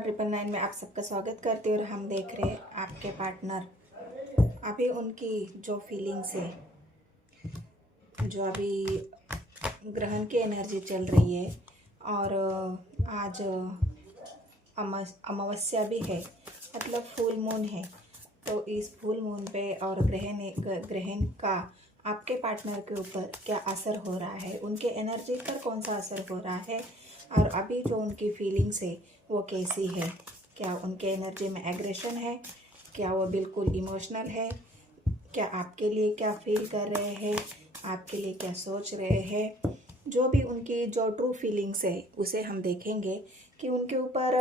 999 में आप सबका स्वागत करते हैं। और हम देख रहे हैं आपके पार्टनर अभी उनकी जो फीलिंग्स है, जो अभी ग्रहण की एनर्जी चल रही है और आज अमावस्या भी है, मतलब फुल मून है। तो इस फुल मून पे और ग्रहण का आपके पार्टनर के ऊपर क्या असर हो रहा है, उनके एनर्जी पर कौन सा असर हो रहा है, और अभी जो उनकी फीलिंग्स है वो कैसी है। क्या उनके एनर्जी में एग्रेशन है, क्या वो बिल्कुल इमोशनल है, क्या आपके लिए क्या फील कर रहे हैं, आपके लिए क्या सोच रहे हैं। जो भी उनकी जो ट्रू फीलिंग्स है उसे हम देखेंगे कि उनके ऊपर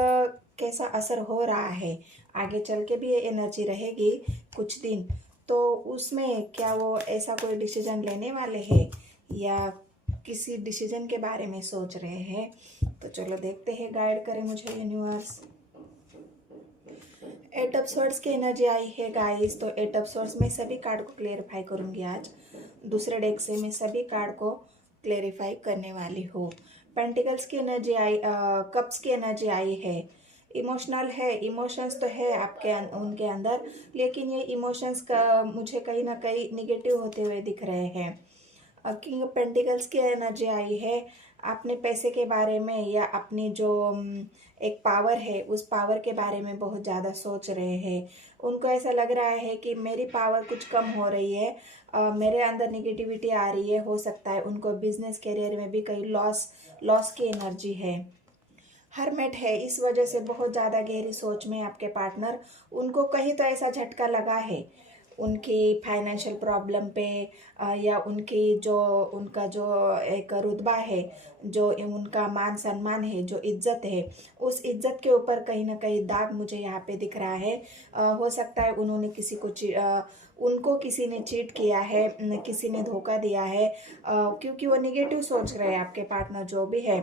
कैसा असर हो रहा है। आगे चल के भी ये एनर्जी रहेगी कुछ दिन, तो उसमें क्या वो ऐसा कोई डिसीजन लेने वाले हैं या किसी डिसीजन के बारे में सोच रहे हैं। तो चलो देखते हैं, गाइड करें मुझे यूनिवर्स। 8 ऑफ स्वॉर्ड्स की एनर्जी आई है गाइस। तो 8 ऑफ स्वॉर्ड्स में सभी कार्ड को क्लेरिफाई करूंगी आज। दूसरे डेक से मैं सभी कार्ड को क्लेरिफाई करने वाली हूँ। पेंटिकल्स की एनर्जी आई, कप्स की एनर्जी आई है। इमोशनल है, इमोशंस तो है आपके उनके अंदर, लेकिन ये इमोशंस का मुझे कहीं ना कहीं निगेटिव होते हुए दिख रहे हैं। किंग ऑफ पेंटिकल्स की एनर्जी आई है। अपने पैसे के बारे में या अपनी जो एक पावर है उस पावर के बारे में बहुत ज़्यादा सोच रहे हैं। उनको ऐसा लग रहा है कि मेरी पावर कुछ कम हो रही है, मेरे अंदर निगेटिविटी आ रही है। हो सकता है उनको बिजनेस करियर में भी कहीं लॉस की एनर्जी है। हरमेट है, इस वजह से बहुत ज़्यादा गहरी सोच में आपके पार्टनर, उनको कहीं तो ऐसा झटका लगा है उनकी फाइनेंशियल प्रॉब्लम पे, या उनकी जो उनका जो एक रुतबा है, जो उनका मान सम्मान है, जो इज्जत है, उस इज्जत के ऊपर कहीं ना कहीं दाग मुझे यहाँ पे दिख रहा है। हो सकता है उन्होंने उनको किसी ने चीट किया है, किसी ने धोखा दिया है, क्योंकि वो निगेटिव सोच रहे हैं आपके पार्टनर जो भी है।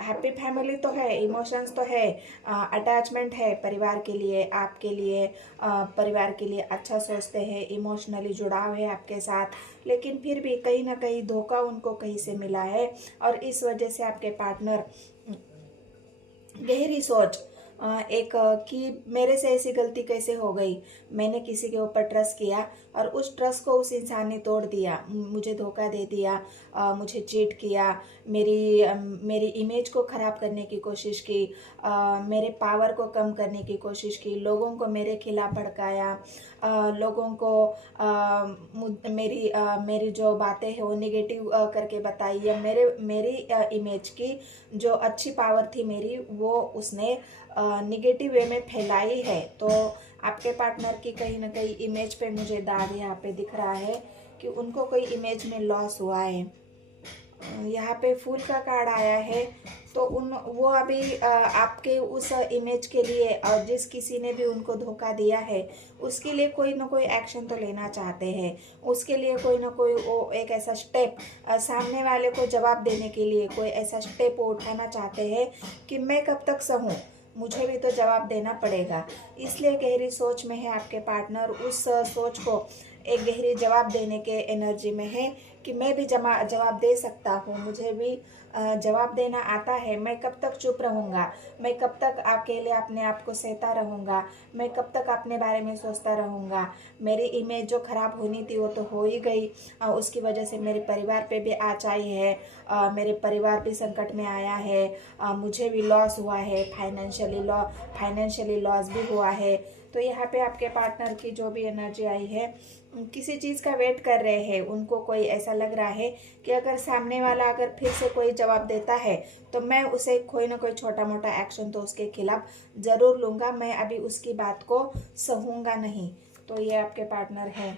हैप्पी फैमिली तो है, इमोशंस तो है, अटैचमेंट है परिवार के लिए, आपके लिए, परिवार के लिए अच्छा सोचते हैं, इमोशनली जुड़ाव है आपके साथ। लेकिन फिर भी कहीं ना कहीं धोखा उनको कहीं से मिला है और इस वजह से आपके पार्टनर गहरी सोच कि मेरे से ऐसी गलती कैसे हो गई, मैंने किसी के ऊपर ट्रस्ट किया और उस ट्रस्ट को उस इंसान ने तोड़ दिया, मुझे धोखा दे दिया, मुझे चीट किया, मेरी इमेज को ख़राब करने की कोशिश की, मेरे पावर को कम करने की कोशिश की, लोगों को मेरे खिलाफ भड़काया, लोगों को मेरी जो बातें हैं वो निगेटिव करके बताई, या मेरी इमेज की जो अच्छी पावर थी मेरी वो उसने निगेटिव वे में फैलाई है। तो आपके पार्टनर की कहीं ना कहीं इमेज पे मुझे दाग यहाँ पे दिख रहा है कि उनको कोई इमेज में लॉस हुआ है। यहाँ पे फूल का कार्ड आया है, तो वो अभी आपके उस इमेज के लिए और जिस किसी ने भी उनको धोखा दिया है उसके लिए कोई ना कोई एक्शन तो लेना चाहते हैं। उसके लिए कोई ना कोई वो एक ऐसा स्टेप, सामने वाले को जवाब देने के लिए कोई ऐसा स्टेप वो उठाना चाहते हैं कि मैं कब तक सहूँ, मुझे भी तो जवाब देना पड़ेगा। इसलिए गहरी सोच में है आपके पार्टनर, उस सोच को एक गहरी जवाब देने के एनर्जी में है कि मैं भी जवाब दे सकता हूँ, मुझे भी जवाब देना आता है। मैं कब तक चुप रहूँगा, मैं कब तक अकेले अपने आप को सहता रहूँगा, मैं कब तक अपने बारे में सोचता रहूँगा। मेरी इमेज जो खराब होनी थी वो तो हो ही गई, उसकी वजह से मेरे परिवार पे भी आँच आई है, मेरे परिवार भी संकट में आया है, मुझे भी लॉस हुआ है, फाइनेंशियली लॉस भी हुआ है। तो यहाँ पे आपके पार्टनर की जो भी एनर्जी आई है, किसी चीज़ का वेट कर रहे हैं। उनको कोई ऐसा लग रहा है कि अगर सामने वाला अगर फिर से कोई जवाब देता है तो मैं उसे कोई ना कोई छोटा मोटा एक्शन तो उसके खिलाफ ज़रूर लूँगा, मैं अभी उसकी बात को सहूँगा नहीं। तो ये आपके पार्टनर है।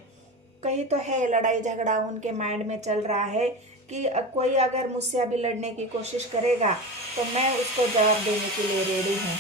कहीं तो है लड़ाई झगड़ा उनके माइंड में चल रहा है कि कोई अगर मुझसे अभी लड़ने की कोशिश करेगा तो मैं उसको जवाब देने के लिए रेडी हूँ।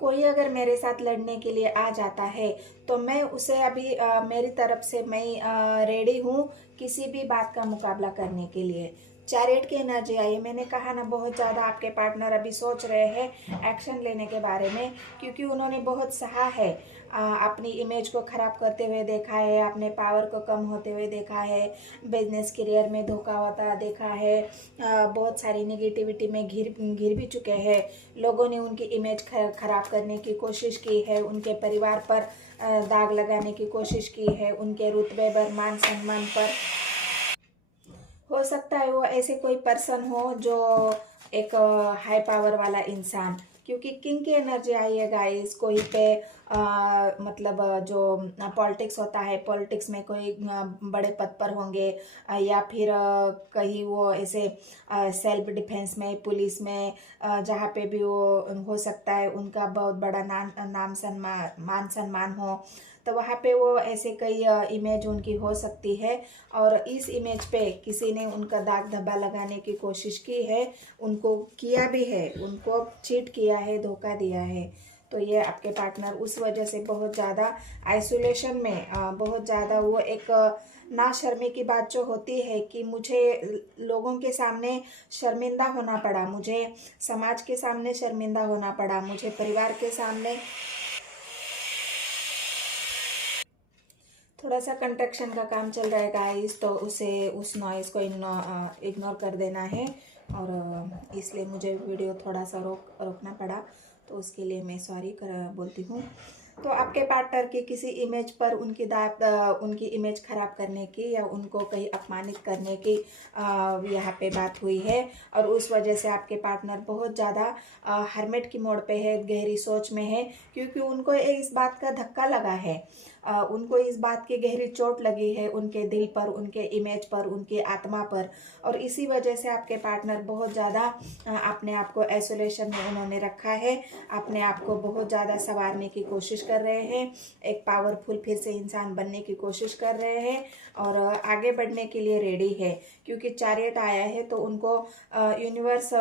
कोई अगर मेरे साथ लड़ने के लिए आ जाता है तो मैं उसे अभी मेरी तरफ से मैं रेडी हूँ किसी भी बात का मुकाबला करने के लिए। चैरियट की एनर्जी आई, मैंने कहा ना बहुत ज़्यादा आपके पार्टनर अभी सोच रहे हैं एक्शन लेने के बारे में, क्योंकि उन्होंने बहुत सहा है। अपनी इमेज को ख़राब करते हुए देखा है, अपने पावर को कम होते हुए देखा है, बिजनेस करियर में धोखा होता देखा है, बहुत सारी नेगेटिविटी में घिर भी चुके हैं। लोगों ने उनकी इमेज खराब करने की कोशिश की है, उनके परिवार पर दाग लगाने की कोशिश की है, उनके रुतबे पर, मान सम्मान पर। हो सकता है वो ऐसे कोई पर्सन हो जो एक हाई पावर वाला इंसान, क्योंकि किंग की एनर्जी आई है गाइस। कोई पे मतलब जो पॉलिटिक्स होता है, पॉलिटिक्स में कोई बड़े पद पर होंगे, या फिर कहीं वो ऐसे सेल्फ डिफेंस में, पुलिस में, जहाँ पे भी वो हो सकता है उनका बहुत बड़ा नाम सम्मान, मान सम्मान हो, तो वहाँ पे वो ऐसे कई इमेज उनकी हो सकती है। और इस इमेज पे किसी ने उनका दाग धब्बा लगाने की कोशिश की है, उनको किया भी है, उनको चीट किया है, धोखा दिया है। तो ये आपके पार्टनर उस वजह से बहुत ज़्यादा आइसोलेशन में, बहुत ज़्यादा वो एक ना शर्मी की बात जो होती है कि मुझे लोगों के सामने शर्मिंदा होना पड़ा, मुझे समाज के सामने शर्मिंदा होना पड़ा, मुझे परिवार के सामने। थोड़ा सा कंस्ट्रक्शन का काम चल रहा है गाइस, तो उस नॉइज़ को इग्नोर कर देना है। और इसलिए मुझे वीडियो थोड़ा सा रोकना पड़ा, तो उसके लिए मैं सॉरी बोलती हूँ। तो आपके पार्टनर की किसी इमेज पर उनकी इमेज खराब करने की या उनको कहीं अपमानित करने की यहाँ पे बात हुई है। और उस वजह से आपके पार्टनर बहुत ज़्यादा हर्मिट की मोड़ पे है, गहरी सोच में है, क्योंकि उनको इस बात का धक्का लगा है, उनको इस बात की गहरी चोट लगी है उनके दिल पर, उनके इमेज पर, उनकी आत्मा पर। और इसी वजह से आपके पार्टनर बहुत ज़्यादा अपने आप को आइसोलेशन में उन्होंने रखा है, अपने आप को बहुत ज़्यादा संवारने की कोशिश कर रहे हैं, एक पावरफुल फिर से इंसान बनने की कोशिश कर रहे हैं और आगे बढ़ने के लिए रेडी है। क्योंकि चैरियट आया है तो उनको यूनिवर्स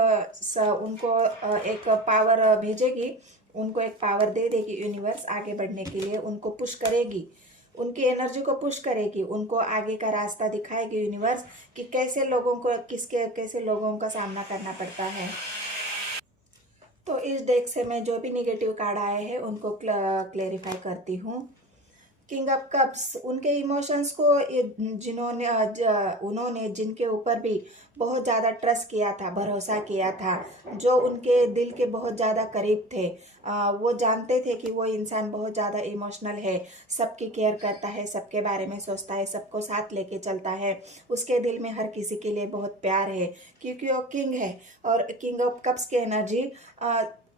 उनको एक पावर भेजेगी, उनको एक पावर दे देगी यूनिवर्स, आगे बढ़ने के लिए उनको पुश करेगी, उनकी एनर्जी को पुश करेगी, उनको आगे का रास्ता दिखाएगी यूनिवर्स कि कैसे लोगों का सामना करना पड़ता है। तो इस डेक से मैं जो भी नेगेटिव कार्ड आए हैं उनको क्लेरिफाई करती हूँ। किंग ऑफ कप्स, उनके इमोशंस को उन्होंने जिनके ऊपर भी बहुत ज़्यादा ट्रस्ट किया था, भरोसा किया था, जो उनके दिल के बहुत ज़्यादा करीब थे, वो जानते थे कि वो इंसान बहुत ज़्यादा इमोशनल है, सबकी केयर करता है, सबके बारे में सोचता है, सबको साथ लेके चलता है, उसके दिल में हर किसी के लिए बहुत प्यार है, क्योंकि वो किंग है। और किंग ऑफ कप्स की एनर्जी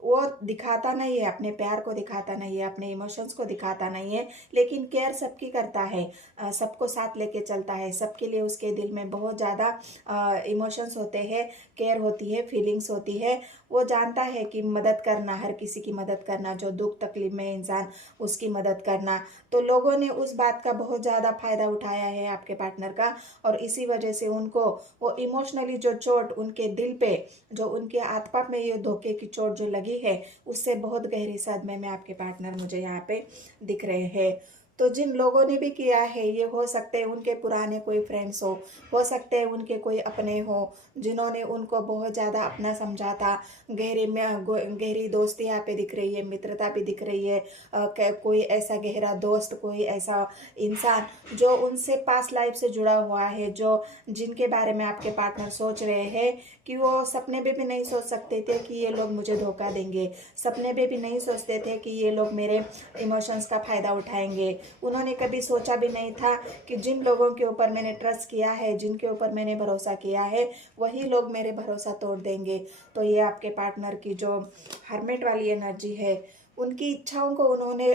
वो दिखाता नहीं है, अपने प्यार को दिखाता नहीं है, अपने इमोशंस को दिखाता नहीं है, लेकिन केयर सबकी करता है, सबको साथ लेके चलता है, सबके लिए उसके दिल में बहुत ज़्यादा इमोशंस होते हैं, केयर होती है, फीलिंग्स होती है। वो जानता है कि मदद करना, हर किसी की मदद करना, जो दुख तकलीफ में इंसान उसकी मदद करना। तो लोगों ने उस बात का बहुत ज़्यादा फ़ायदा उठाया है आपके पार्टनर का, और इसी वजह से उनको वो इमोशनली जो चोट उनके दिल पे, जो उनके आत्मा में ये धोखे की चोट जो लगी है, उससे बहुत गहरी सदमे में आपके पार्टनर मुझे यहाँ पे दिख रहे हैं। तो जिन लोगों ने भी किया है, ये हो सकते हैं उनके पुराने कोई फ्रेंड्स हो सकते हैं उनके कोई अपने हो, जिन्होंने उनको बहुत ज़्यादा अपना समझा था। गहरी दोस्ती यहाँ पे दिख रही है, मित्रता भी दिख रही है, कोई ऐसा गहरा दोस्त, कोई ऐसा इंसान जो उनसे पास्ट लाइफ से जुड़ा हुआ है, जो जिनके बारे में आपके पार्टनर सोच रहे हैं कि वो सपने में भी नहीं सोच सकते थे कि ये लोग मुझे धोखा देंगे, सपने में भी नहीं सोचते थे कि ये लोग मेरे इमोशंस का फ़ायदा उठाएंगे। उन्होंने कभी सोचा भी नहीं था कि जिन लोगों के ऊपर मैंने ट्रस्ट किया है, जिनके ऊपर मैंने भरोसा किया है, वही लोग मेरे भरोसा तोड़ देंगे। तो ये आपके पार्टनर की जो हर्मिट वाली एनर्जी है, उनकी इच्छाओं को उन्होंने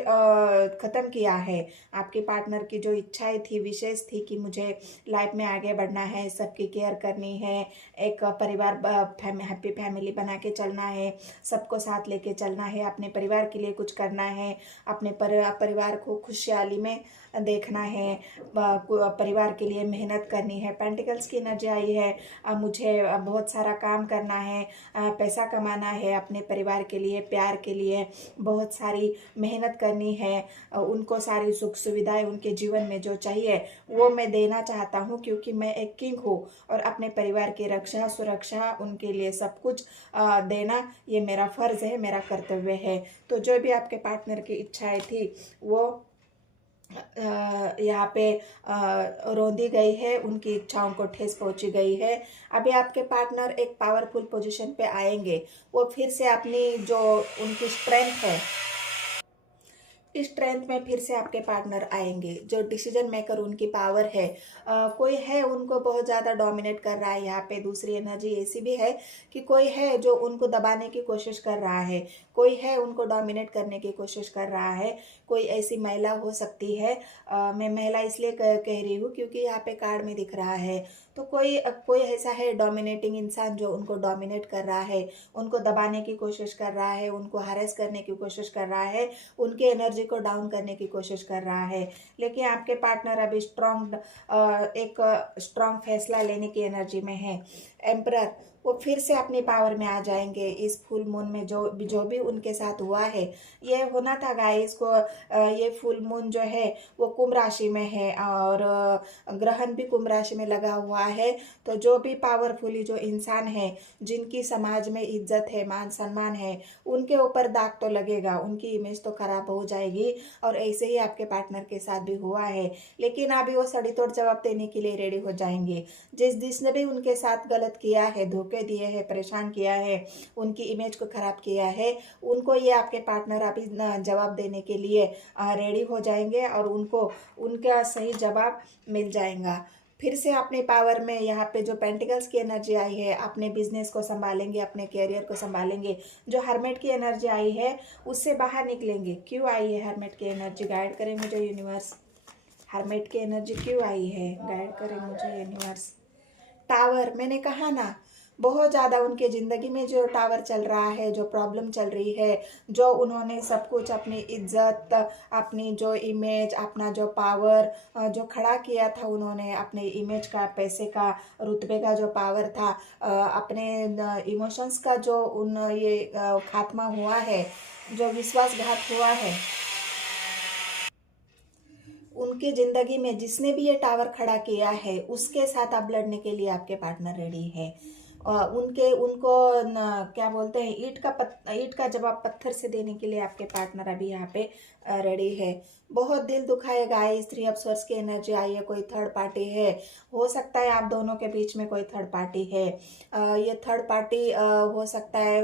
ख़त्म किया है। आपके पार्टनर की जो इच्छाएं थी, विशेष थी कि मुझे लाइफ में आगे बढ़ना है, सबकी केयर करनी है, एक परिवार हैप्पी फैमिली बना के चलना है, सबको साथ लेके चलना है, अपने परिवार के लिए कुछ करना है, अपने परिवार को खुशहाली में देखना है, परिवार के लिए मेहनत करनी है। पेंटिकल्स की एनर्जी आई है, मुझे बहुत सारा काम करना है, पैसा कमाना है, अपने परिवार के लिए, प्यार के लिए बहुत सारी मेहनत करनी है, उनको सारी सुख सुविधाएं उनके जीवन में जो चाहिए वो मैं देना चाहता हूँ, क्योंकि मैं एक किंग हूँ और अपने परिवार की रक्षा सुरक्षा उनके लिए सब कुछ देना ये मेरा फर्ज है, मेरा कर्तव्य है। तो जो भी आपके पार्टनर की इच्छाएं थी वो यहाँ पे रौंदी गई है, उनकी इच्छाओं को ठेस पहुंची गई है। अभी आपके पार्टनर एक पावरफुल पोजीशन पे आएंगे, वो फिर से अपनी जो उनकी स्ट्रेंथ है, इस स्ट्रेंथ में फिर से आपके पार्टनर आएंगे। जो डिसीजन मेकर उनकी पावर है, कोई है उनको बहुत ज़्यादा डोमिनेट कर रहा है। यहाँ पे दूसरी एनर्जी ऐसी भी है कि कोई है जो उनको दबाने की कोशिश कर रहा है, कोई है उनको डोमिनेट करने की कोशिश कर रहा है। कोई ऐसी महिला हो सकती है, मैं महिला इसलिए कह रही हूँ क्योंकि यहाँ पे कार्ड में दिख रहा है। तो कोई कोई ऐसा है डोमिनेटिंग इंसान जो उनको डोमिनेट कर रहा है, उनको दबाने की कोशिश कर रहा है, उनको हरेस करने की कोशिश कर रहा है, उनकी एनर्जी को डाउन करने की कोशिश कर रहा है। लेकिन आपके पार्टनर अभी एक स्ट्रॉन्ग फैसला लेने की एनर्जी में है। एम्परर, वो फिर से अपनी पावर में आ जाएंगे इस फुल मून में। जो भी उनके साथ हुआ है, ये होना था गाइस को। ये फुल मून जो है वो कुंभ राशि में है और ग्रहण भी कुंभ राशि में लगा हुआ है। तो जो भी पावरफुली जो इंसान है, जिनकी समाज में इज्जत है, मान सम्मान है, उनके ऊपर दाग तो लगेगा, उनकी इमेज तो खराब हो जाएगी। और ऐसे ही आपके पार्टनर के साथ भी हुआ है। लेकिन अभी वो सड़ी तोड़ जवाब देने के लिए रेडी हो जाएंगे। जिसने भी उनके साथ गलत किया है, धोखे दिए हैं, परेशान किया है, उनकी इमेज को खराब किया है, उनको ये आपके पार्टनर अभी जवाब देने के लिए रेडी हो जाएंगे और उनको उनका सही जवाब मिल जाएगा। फिर से अपने पावर में यहाँ पे जो पेंटिकल्स की एनर्जी आई है, अपने बिजनेस को संभालेंगे, अपने कैरियर को संभालेंगे। जो हर्मेट की एनर्जी आई है उससे बाहर निकलेंगे। क्यों आई है हर्मेट की एनर्जी? गाइड करें मुझे यूनिवर्स। हर्मेट की एनर्जी क्यों आई है? गाइड करें मुझे यूनिवर्स। टावर, मैंने कहा ना, बहुत ज़्यादा उनके ज़िंदगी में जो टावर चल रहा है, जो प्रॉब्लम चल रही है, जो उन्होंने सब कुछ अपनी इज्जत, अपनी जो इमेज, अपना जो पावर जो खड़ा किया था उन्होंने, अपने इमेज का, पैसे का, रुतबे का जो पावर था, अपने इमोशंस का जो ये खात्मा हुआ है, जो विश्वासघात हुआ है, उनकी ज़िंदगी में जिसने भी ये टावर खड़ा किया है उसके साथ अब लड़ने के लिए आपके पार्टनर रेडी है। उनको क्या बोलते हैं, ईंट का जवाब पत्थर से देने के लिए आपके पार्टनर अभी यहाँ पे रेडी है। बहुत दिल दुखाएगा। इस 3 ऑफ स्वॉर्ड्स की एनर्जी आई है। कोई थर्ड पार्टी है, हो सकता है आप दोनों के बीच में कोई थर्ड पार्टी है। ये थर्ड पार्टी हो सकता है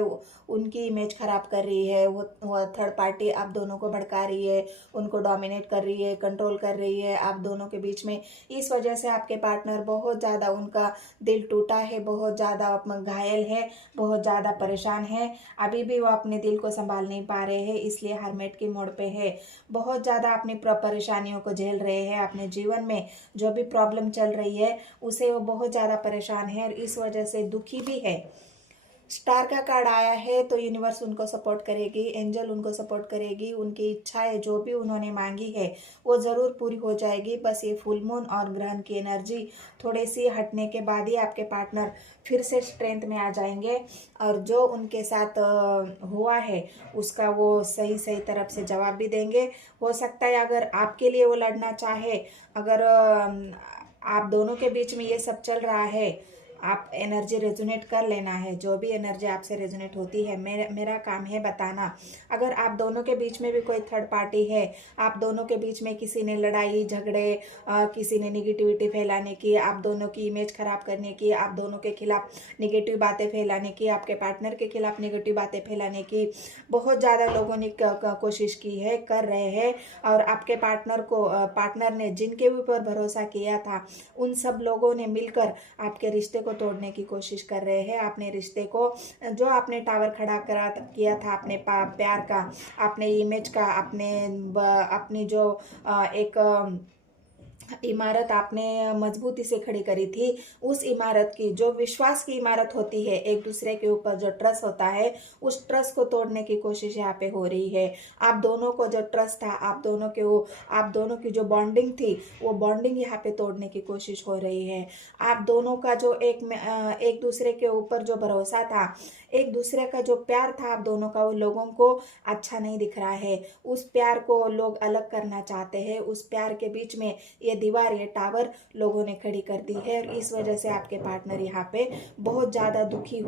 उनकी इमेज खराब कर रही है। वो थर्ड पार्टी आप दोनों को भड़का रही है, उनको डोमिनेट कर रही है, कंट्रोल कर रही है आप दोनों के बीच में। इस वजह से आपके पार्टनर बहुत ज़्यादा, उनका दिल टूटा है, बहुत ज़्यादा घायल है, बहुत ज़्यादा परेशान है। अभी भी वो अपने दिल को संभाल नहीं पा रहे हैं, इसलिए हर्मेट के मोड़ पे है। बहुत ज़्यादा अपनी परेशानियों को झेल रहे हैं। अपने जीवन में जो भी प्रॉब्लम चल रही है उसे वो बहुत ज़्यादा परेशान है और इस वजह से दुखी भी है। स्टार का कार्ड आया है तो यूनिवर्स उनको सपोर्ट करेगी, एंजल उनको सपोर्ट करेगी। उनकी इच्छाएं जो भी उन्होंने मांगी है वो ज़रूर पूरी हो जाएगी। बस ये फुल मून और ग्रहण की एनर्जी थोड़ी सी हटने के बाद ही आपके पार्टनर फिर से स्ट्रेंथ में आ जाएंगे और जो उनके साथ हुआ है उसका वो सही सही तरफ से जवाब भी देंगे। हो सकता है अगर आपके लिए वो लड़ना चाहे, अगर आप दोनों के बीच में ये सब चल रहा है, आप एनर्जी रेजोनेट कर लेना है। जो भी एनर्जी आपसे रेजोनेट होती है, मेरा काम है बताना। अगर आप दोनों के बीच में भी कोई थर्ड पार्टी है, आप दोनों के बीच में किसी ने लड़ाई झगड़े, किसी ने निगेटिविटी फैलाने की, आप दोनों की इमेज खराब करने की, आप दोनों के खिलाफ निगेटिव बातें फैलाने की, आपके पार्टनर के खिलाफ निगेटिव बातें फैलाने की बहुत ज़्यादा लोगों ने कोशिश की है, कर रहे हैं। और आपके पार्टनर ने जिनके ऊपर भरोसा किया था उन सब लोगों ने मिलकर आपके रिश्ते को तोड़ने की कोशिश कर रहे हैं। अपने रिश्ते को, जो आपने टावर खड़ा किया था अपने प्यार का, अपने इमेज का, अपनी जो एक इमारत आपने मजबूती से खड़ी करी थी, उस इमारत की जो विश्वास की इमारत होती है, एक दूसरे के ऊपर जो ट्रस्ट होता है, उस ट्रस्ट को तोड़ने की कोशिश यहाँ पे हो रही है। आप दोनों को जो ट्रस्ट था, आप दोनों की जो बॉन्डिंग थी, वो बॉन्डिंग यहाँ पे तोड़ने की कोशिश हो रही है। आप दोनों का जो एक दूसरे के ऊपर जो भरोसा था, एक दूसरे का जो प्यार था आप दोनों का, वो लोगों को अच्छा नहीं दिख रहा है। उस प्यार को लोग अलग करना चाहते हैं। उस प्यार के बीच में ये दीवार, ये टावर लोगों ने खड़ी कर दी है, और इस वजह से आपके पार्टनर यहाँ पे बहुत ज़्यादा दुखी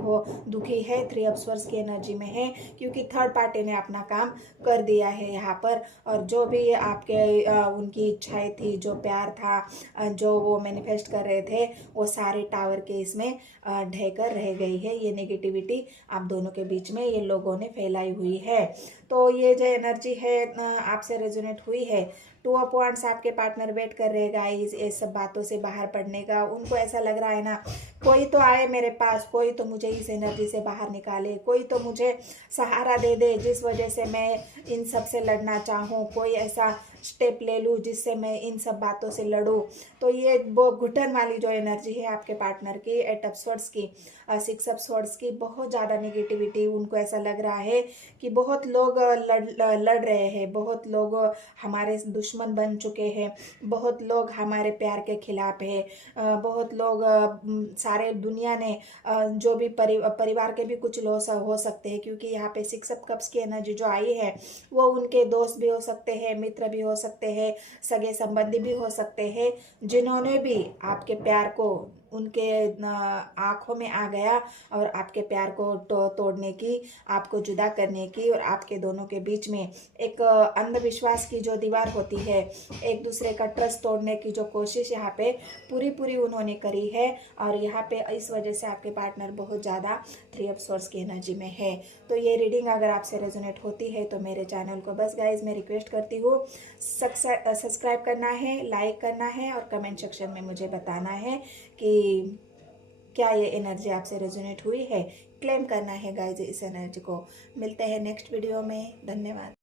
है, 3 ऑफ स्वर्ड्स की एनर्जी में है, क्योंकि थर्ड पार्टी ने अपना काम कर दिया है यहाँ पर। और जो भी आपके उनकी इच्छाएं थी, जो प्यार था, जो वो मैनिफेस्ट कर रहे थे, वो सारे टावर के इसमें ढहकर रह गई है। ये नेगेटिविटी आप दोनों के बीच में ये लोगों ने फैलाई हुई है। तो ये जो एनर्जी है आपसे रेजोनेट हुई है। 2 ऑफ वांड्स आपके पार्टनर वेट कर रहे गाइस ये सब बातों से बाहर पड़ने का। उनको ऐसा लग रहा है ना, कोई तो आए मेरे पास, कोई तो मुझे इस एनर्जी से बाहर निकाले, कोई तो मुझे सहारा दे दे जिस वजह से मैं इन सब से लड़ना चाहूँ, कोई ऐसा स्टेप ले लूँ जिससे मैं इन सब बातों से लड़ूँ। तो ये वो घुटन वाली जो एनर्जी है आपके पार्टनर की, 8 ऑफ स्वर्ड्स की, 6 ऑफ स्वर्ड्स की, बहुत ज़्यादा नेगेटिविटी। उनको ऐसा लग रहा है कि बहुत लोग लड़ रहे हैं, बहुत लोग हमारे दुश्मन बन चुके हैं, बहुत लोग हमारे प्यार के खिलाफ है, बहुत लोग सारे दुनिया ने जो भी परिवार के भी कुछ लोग हो सकते हैं, क्योंकि यहाँ पे 6 ऑफ कप्स की एनर्जी जो आई है, वो उनके दोस्त भी हो सकते हैं, मित्र भी हो सकते हैं, सगे संबंधी भी हो सकते हैं, जिन्होंने भी आपके प्यार को उनके आंखों में आ गया और आपके प्यार को तोड़ने की, आपको जुदा करने की, और आपके दोनों के बीच में एक अंधविश्वास की जो दीवार होती है, एक दूसरे का ट्रस्ट तोड़ने की जो कोशिश यहाँ पे पूरी उन्होंने करी है। और यहाँ पे इस वजह से आपके पार्टनर बहुत ज़्यादा 3 ऑफ स्वर्ड्स की एनर्जी में है। तो ये रीडिंग अगर आपसे रेजोनेट होती है तो मेरे चैनल को बस गाइज मैं रिक्वेस्ट करती हूँ, सब्सक्राइब करना है, लाइक करना है, और कमेंट सेक्शन में मुझे बताना है कि क्या ये एनर्जी आपसे रेजोनेट हुई है। क्लेम करना है गाइज इस एनर्जी को। मिलते हैं नेक्स्ट वीडियो में। धन्यवाद।